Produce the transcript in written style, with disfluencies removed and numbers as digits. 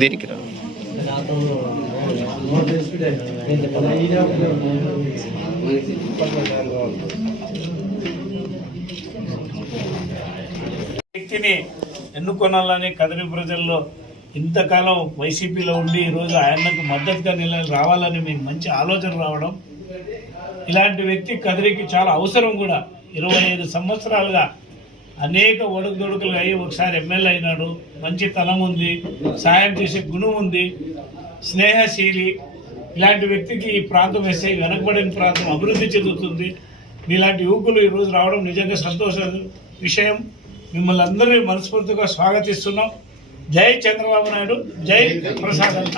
దేనికి వ్యక్తిని ఎన్నుకోనాలని కదిరి ప్రజల్లో ఇంతకాలం వైసీపీలో ఉండి ఈరోజు ఆయనకు మద్దతుగా రావాలని మీకు మంచి ఆలోచన రావడం, ఇలాంటి వ్యక్తి కదిరికి చాలా అవసరం కూడా. 25 సంవత్సరాలుగా అనేక ఒడుకుదొడుకులు అయ్యి ఒకసారి ఎమ్మెల్యే అయినాడు. మంచి తనం ఉంది, సాయం చేసే గుణం ఉంది, స్నేహశీలి. ఇలాంటి వ్యక్తికి ఈ ప్రాంతం వేస్తే వెనకబడిన ప్రాంతం అభివృద్ధి చెందుతుంది. మీలాంటి యువకులు ఈరోజు రావడం నిజంగా సంతోష విషయం. మిమ్మల్ని అందరినీ మనస్ఫూర్తిగా స్వాగతిస్తున్నాం. జై చంద్రబాబు నాయుడు, జై ప్రసాద్ అన్న.